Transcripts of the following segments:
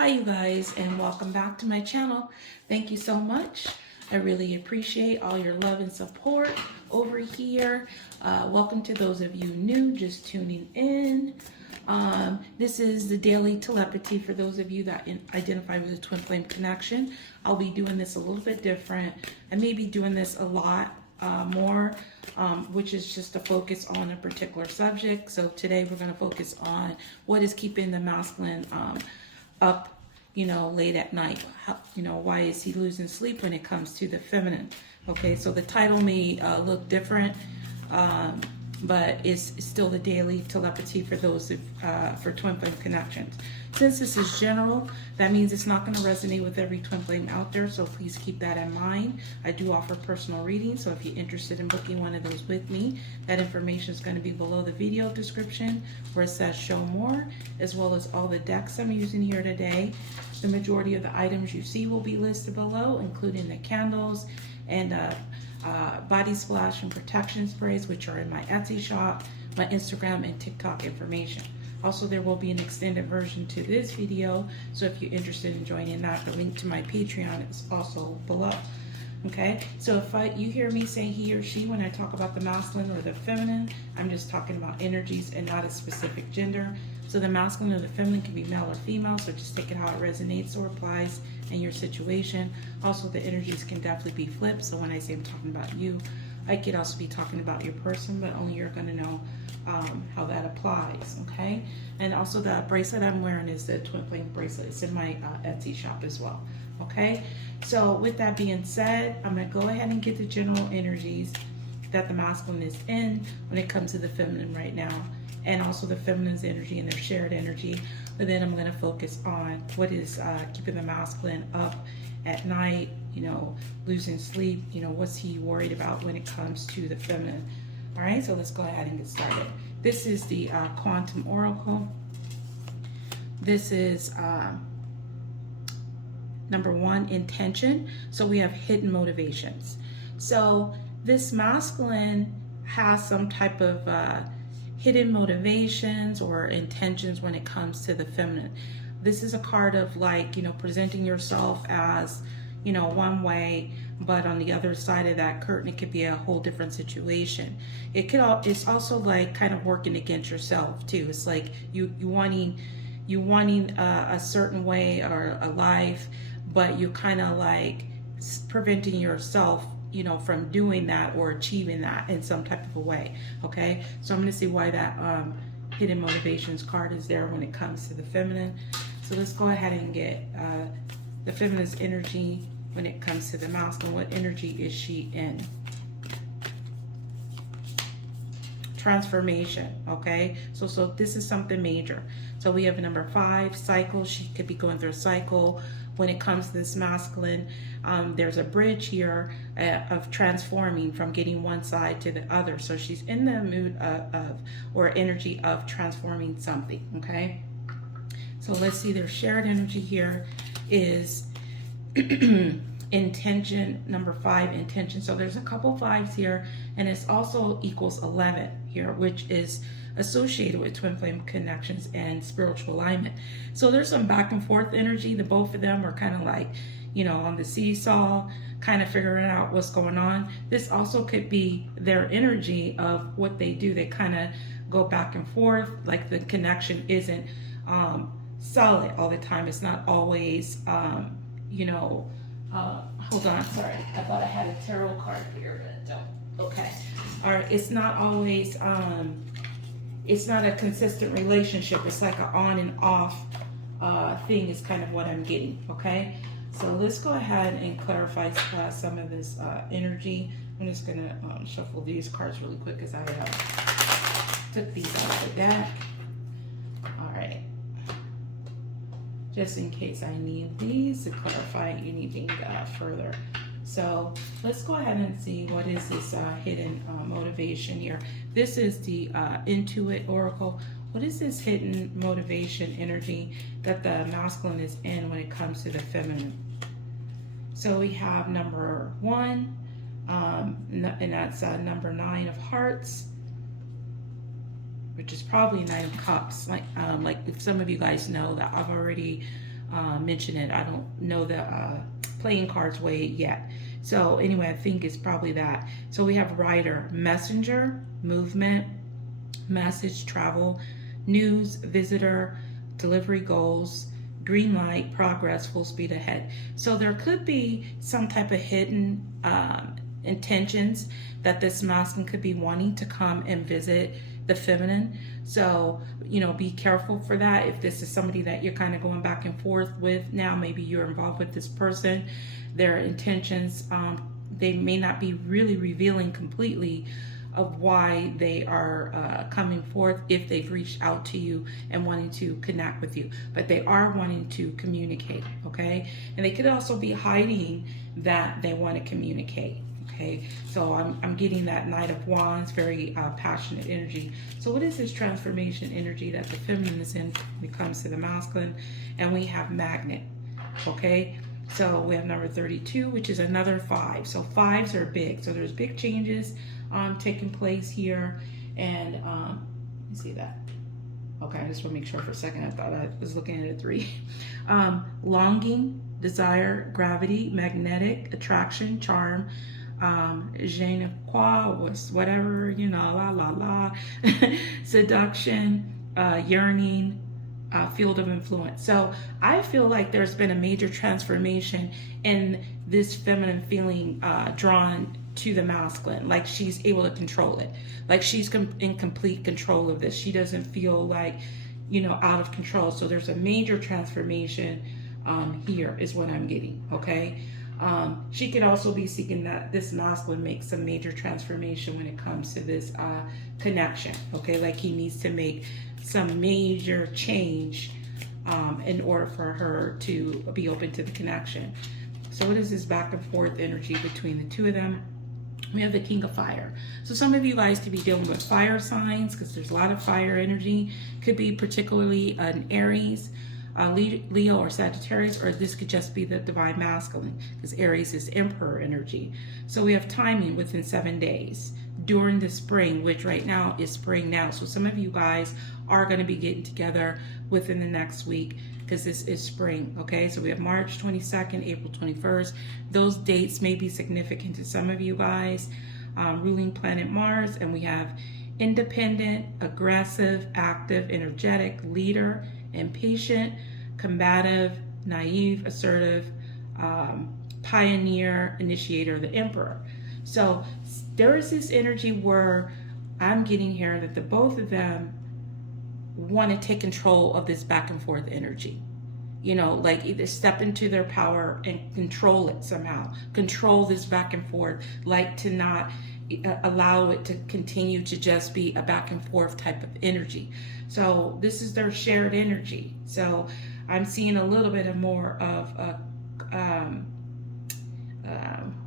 Hi you guys, and welcome back to my channel. Thank you so much. I really appreciate all your love and support over here. Welcome to those of you new just tuning in. This is the daily telepathy for those of you that identify with the twin flame connection. I'll be doing this a little bit different. I may be doing this a lot more, which is just to focus on a particular subject. So today we're going to focus on what is keeping the masculine up, late at night. How, why is he losing sleep when it comes to the feminine? Okay, so the title may look different, but it's still the daily telepathy for those for twin flame connections. Since this is general, that means it's not going to resonate with every twin flame out there, so please keep that in mind. I do offer personal readings, so if you're interested in booking one of those with me, that information is going to be below the video description where it says show more, as well as all the decks I'm using here today. The majority of the items you see will be listed below, including the candles and body splash and protection sprays, which are in my Etsy shop, my Instagram and TikTok information. Also, there will be an extended version to this video, so if you're interested in joining that, the link to my Patreon is also below. Okay, so if you hear me say he or she when I talk about the masculine or the feminine, I'm just talking about energies and not a specific gender. So the masculine or the feminine can be male or female, so just take it how it resonates or applies in your situation. Also, the energies can definitely be flipped, so when I say I'm talking about you, I could also be talking about your person, but only you're going to know how that applies, okay? And also the bracelet I'm wearing is the twin flame bracelet. It's in my Etsy shop as well, okay? So with that being said, I'm going to go ahead and get the general energies that the masculine is in when it comes to the feminine right now, and also the feminine's energy and their shared energy. But then I'm going to focus on what is keeping the masculine up at night, losing sleep, what's he worried about when it comes to the feminine. All right, so let's go ahead and get started. This is the Quantum Oracle. This is number 1, intention. So we have hidden motivations. So this masculine has some type of hidden motivations or intentions when it comes to the feminine. This is a card of presenting yourself as, one way, but on the other side of that curtain, it could be a whole different situation. It's also like kind of working against yourself too. It's like you wanting a certain way or a life, but you kind of like preventing yourself, from doing that or achieving that in some type of a way. Okay, so I'm going to see why that hidden motivations card is there when it comes to the feminine. So let's go ahead and get the feminine's energy when it comes to the masculine. What energy is she in? Transformation. Okay, so this is something major. So we have number 5, cycle. She could be going through a cycle when it comes to this masculine. There's a bridge here of transforming from getting one side to the other. So she's in the mood of or energy of transforming something. Okay, so let's see, their shared energy here is intention, number 5, intention. So there's a couple 5s here, and it's also equals 11 here, which is associated with twin flame connections and spiritual alignment. So there's some back and forth energy. The both of them are kind of like, on the seesaw, kind of figuring out what's going on. This also could be their energy of what they do. They kind of go back and forth, like the connection isn't solid all the time. It's not always hold on, sorry, I thought I had a tarot card here, but don't. Okay, all right, it's not always it's not a consistent relationship. It's like an on and off thing is kind of what I'm getting. Okay, so let's go ahead and clarify some of this energy. I'm just gonna shuffle these cards really quick because I took these out of the deck. All right, just in case I need these to clarify anything further. So let's go ahead and see what is this hidden motivation here. This is the In2it Oracle. What is this hidden motivation energy that the masculine is in when it comes to the feminine? So we have number 1, and that's number 9 of hearts, which is probably 9 of cups. Like if some of you guys know that I've already mention it. I don't know the playing cards way yet. So anyway, I think it's probably that. So we have rider, messenger, movement, message, travel, news, visitor, delivery, goals, green light, progress, full speed ahead. So there could be some type of hidden intentions that this masculine could be wanting to come and visit the feminine. So, you know, be careful for that. If this is somebody that you're kind of going back and forth with now, maybe you're involved with this person, their intentions, they may not be really revealing completely of why they are coming forth if they've reached out to you and wanting to connect with you, but they are wanting to communicate, okay? And they could also be hiding that they want to communicate. Okay, so I'm getting that Knight of Wands, very passionate energy. So what is this transformation energy that the feminine is in when it comes to the masculine? And we have Magnet, okay? So we have number 32, which is another 5. So 5s are big. So there's big changes taking place here. And let me see that. Okay, I just want to make sure for a second. I thought I was looking at a 3. Longing, desire, gravity, magnetic, attraction, charm, je ne crois, whatever, you know, la la la, seduction, yearning, field of influence. So I feel like there's been a major transformation in this feminine feeling drawn to the masculine, like she's able to control it, like she's in complete control of this. She doesn't feel like, you know, out of control. So there's a major transformation here is what I'm getting, okay? She could also be seeking that this masculine makes some major transformation when it comes to this connection, okay? Like he needs to make some major change in order for her to be open to the connection. So what is this back and forth energy between the two of them? We have the King of Fire. So some of you guys could be dealing with fire signs because there's a lot of fire energy. Could be particularly an Aries, Leo or Sagittarius, or this could just be the divine masculine because Aries is emperor energy. So we have timing within 7 days during the spring, which right now is spring now. So some of you guys are going to be getting together within the next week because this is spring, okay? So we have March 22nd, April 21st. Those dates may be significant to some of you guys. Ruling planet Mars, and we have independent, aggressive, active, energetic, leader, impatient, combative, naive, assertive, pioneer, initiator, the emperor. So there is this energy where I'm getting here that the both of them want to take control of this back and forth energy. You know, like either step into their power and control it somehow. Control this back and forth, like to not allow it to continue to just be a back and forth type of energy. So this is their shared energy. So I'm seeing a little bit of more of a,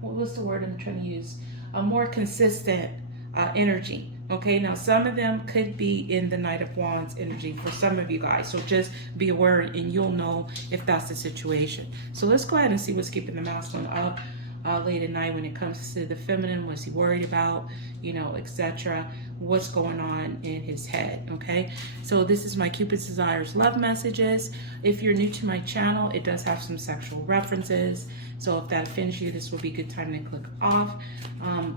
what was the word I'm trying to use? A more consistent energy. Okay, now some of them could be in the Knight of Wands energy for some of you guys. So just be aware and you'll know if that's the situation. So let's go ahead and see what's keeping the masculine up late at night when it comes to the feminine. What's he worried about, you know, etc. What's going on in his head, okay? So this is my Cupid's Desires love messages. If you're new to my channel, it does have some sexual references. So if that offends you, this will be a good time to click off.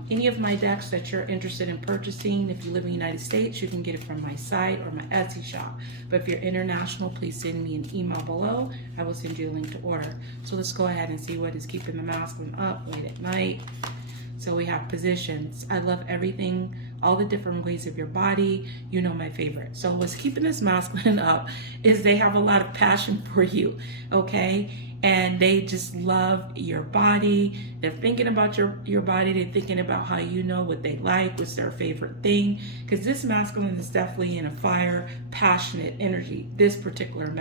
Any of my decks that you're interested in purchasing, if you live in the United States, you can get it from my site or my Etsy shop. But if you're international, please send me an email below. I will send you a link to order. So let's go ahead and see what is keeping the masculine up late at night. So we have positions. I love everything, all the different ways of your body. You know my favorite. So what's keeping this masculine up is they have a lot of passion for you, okay? And they just love your body. They're thinking about your body. They're thinking about how you know what they like, what's their favorite thing. Because this masculine is definitely in a fire, passionate energy. This particular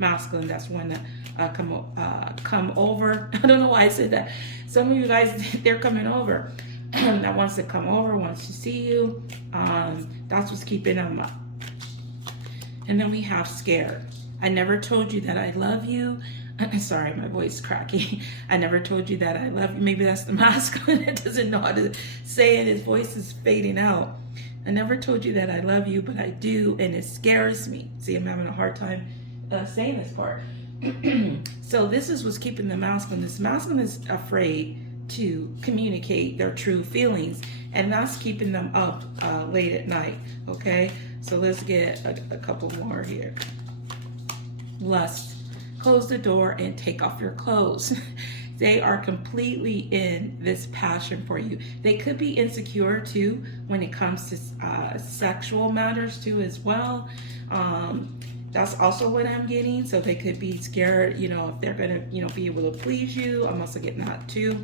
masculine that's one that come over. I don't know why I said that. Some of you guys, they're coming over. That wants to come over, wants to see you. That's what's keeping them up. And then we have scared. I never told you that I love you. Sorry, my voice is cracky. I never told you that I love you. Maybe that's the masculine that doesn't know how to say it. His voice is fading out. I never told you that I love you, but I do, and it scares me. See, I'm having a hard time saying this part. So this is what's keeping the masculine. This masculine is afraid to communicate their true feelings, and that's keeping them up late at night. Okay, so let's get a couple more here. Lust. Close the door and take off your clothes. They are completely in this passion for you. They could be insecure too when it comes to sexual matters too as well. That's also what I'm getting. So they could be scared, you know, if they're gonna, you know, be able to please you. I'm also getting that too.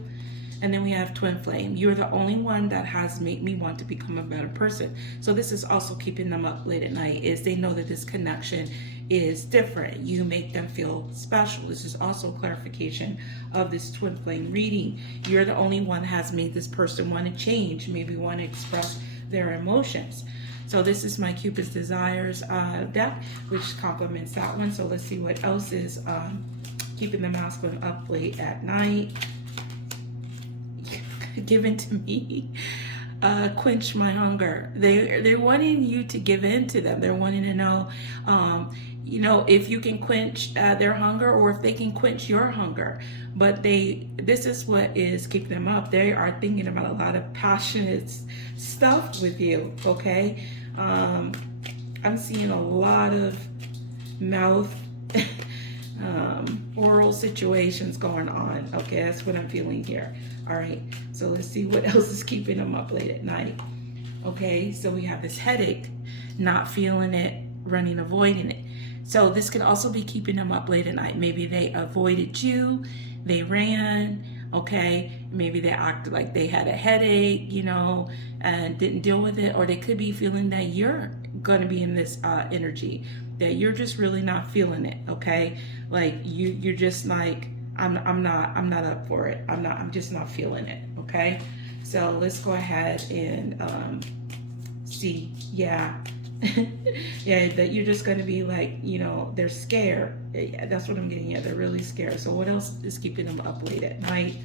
And then we have twin flame. You're the only one that has made me want to become a better person. So this is also keeping them up late at night, is they know that this connection is different. You make them feel special. This is also clarification of this twin flame reading. You're the only one that has made this person want to change, maybe want to express their emotions. So this is my Cupid's Desires deck, which complements that one. So let's see what else is keeping the masculine up late at night. Given to me. Quench my hunger. They're wanting you to give in to them. They're wanting to know, you know, if you can quench their hunger, or if they can quench your hunger. But this is what is keeping them up. They are thinking about a lot of passionate stuff with you. Okay, I'm seeing a lot of mouth oral situations going on. Okay, that's what I'm feeling here. All right, so let's see what else is keeping them up late at night. Okay, so we have this headache, not feeling it, running, avoiding it. So this could also be keeping them up late at night. Maybe they avoided you, they ran, okay? Maybe they acted like they had a headache, you know, and didn't deal with it. Or they could be feeling that you're gonna be in this energy, that you're just really not feeling it, okay? Like you're just like, I'm not up for it. I'm just not feeling it. Okay. So let's go ahead and see. Yeah. Yeah, that you're just going to be like, you know, they're scared. That's what I'm getting at. They're really scared. So what else is keeping them up late at night?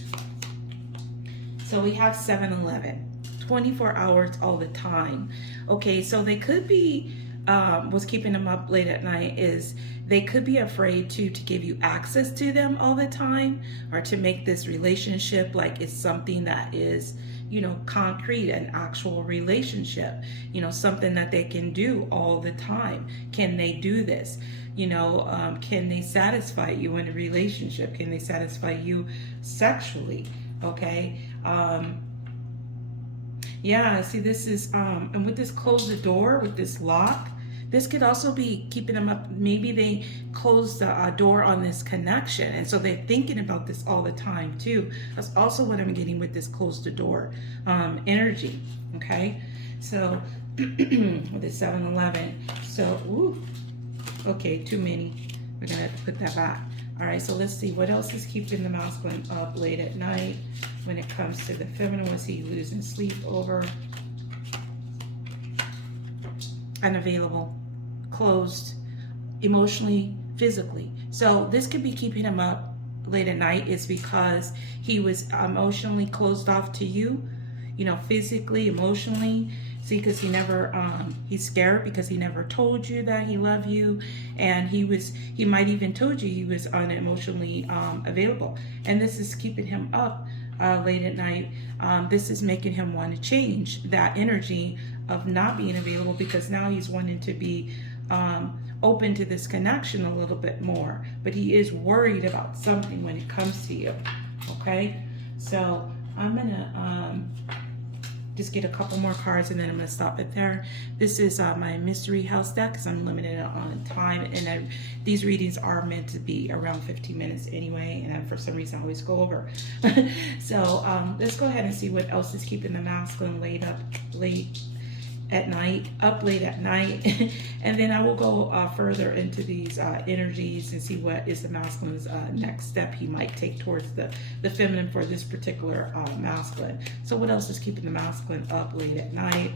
So we have 7-Eleven, 24 hours all the time. Okay. So they could be, what's keeping them up late at night is they could be afraid to give you access to them all the time, or to make this relationship like it's something that is, you know, concrete, an actual relationship, you know, something that they can do all the time. Can they do this? You know, can they satisfy you in a relationship? Can they satisfy you sexually? Okay. Yeah, see, this is, and with this close the door, with this lock, this could also be keeping them up. Maybe they closed the door on this connection, and so they're thinking about this all the time too. That's also what I'm getting with this close the door energy. Okay, so with the 7-Eleven. So, ooh, okay, too many. We're gonna have to put that back. All right, so let's see what else is keeping the masculine up late at night. When it comes to the feminine, was he losing sleep over? Unavailable, closed, emotionally, physically. So this could be keeping him up late at night is because he was emotionally closed off to you, you know, physically, emotionally. See, because he never, he's scared because he never told you that he loved you, and he might even told you he was unemotionally available. And this is keeping him up late at night. This is making him want to change that energy of not being available, because now he's wanting to be open to this connection a little bit more, but he is worried about something when it comes to you. Okay, so I'm gonna just get a couple more cards, and then I'm gonna stop it there. This is my mystery house deck, because I'm limited on time, and these readings are meant to be around 15 minutes anyway, and for some reason I always go over. So let's go ahead and see what else is keeping the masculine up late at night, and then I will go further into these energies and see what is the masculine's next step he might take towards the feminine for this particular masculine. So what else is keeping the masculine up late at night?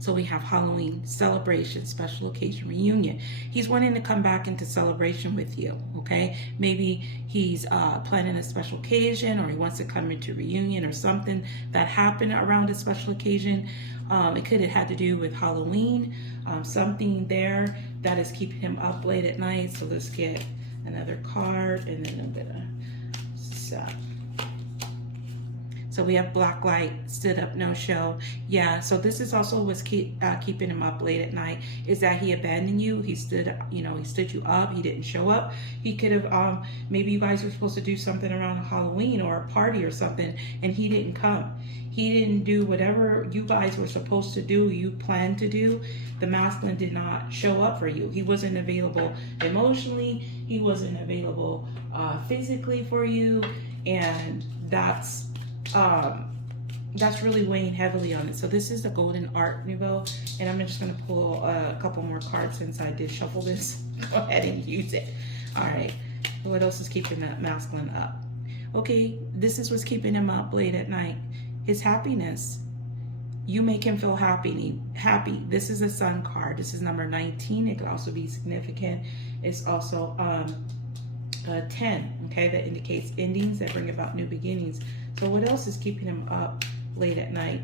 So we have Halloween, celebration, special occasion, reunion. He's wanting to come back into celebration with you, okay? Maybe he's planning a special occasion, or he wants to come into reunion or something that happened around a special occasion. It could have had to do with Halloween, something there that is keeping him up late at night. So let's get another card, and then I'm gonna set. So we have black light, stood up, no show. Yeah, so this is also what's keeping him up late at night, is that he abandoned you. He stood, you know, he stood you up. He didn't show up. He could have, maybe you guys were supposed to do something around Halloween or a party or something, and he didn't come. He didn't do whatever you guys were supposed to do, you planned to do. The masculine did not show up for you. He wasn't available emotionally. He wasn't available physically for you, and that's really weighing heavily on it. So this is the Golden Art Nouveau, and I'm just going to pull a couple more cards since I did shuffle this. Go ahead and use it. All right, what else is keeping that masculine up? Okay, this is what's keeping him up late at night. His happiness. You make him feel happy. This is a Sun card. This is number 19. It could also be significant. It's also 10, okay, that indicates endings that bring about new beginnings. So what else is keeping him up late at night?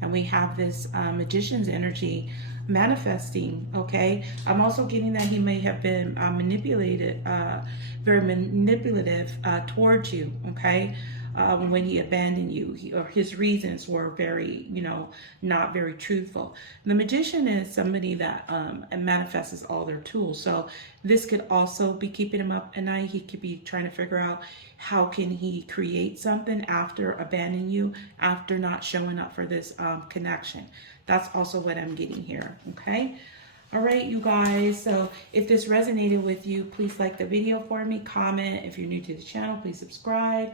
And we have this magician's energy manifesting, okay? I'm also getting that he may have been manipulated, very manipulative towards you, okay? When he abandoned you, or his reasons were very, you know, not very truthful. The magician is somebody that manifests all their tools. So this could also be keeping him up at night. He could be trying to figure out how can he create something after abandoning you, after not showing up for this connection. That's also what I'm getting here, okay? All right, you guys, so if this resonated with you, please like the video for me, comment. If you're new to the channel, please subscribe.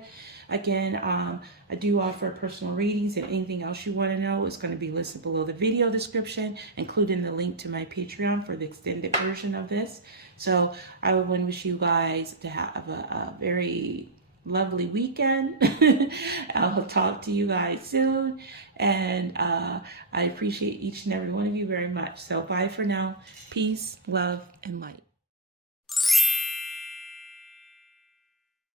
Again, I do offer personal readings, and anything else you want to know is going to be listed below the video description, including the link to my Patreon for the extended version of this. So I would want to wish you guys to have a very lovely weekend. I'll talk to you guys soon, and I appreciate each and every one of you very much. So bye for now. Peace, love, and light.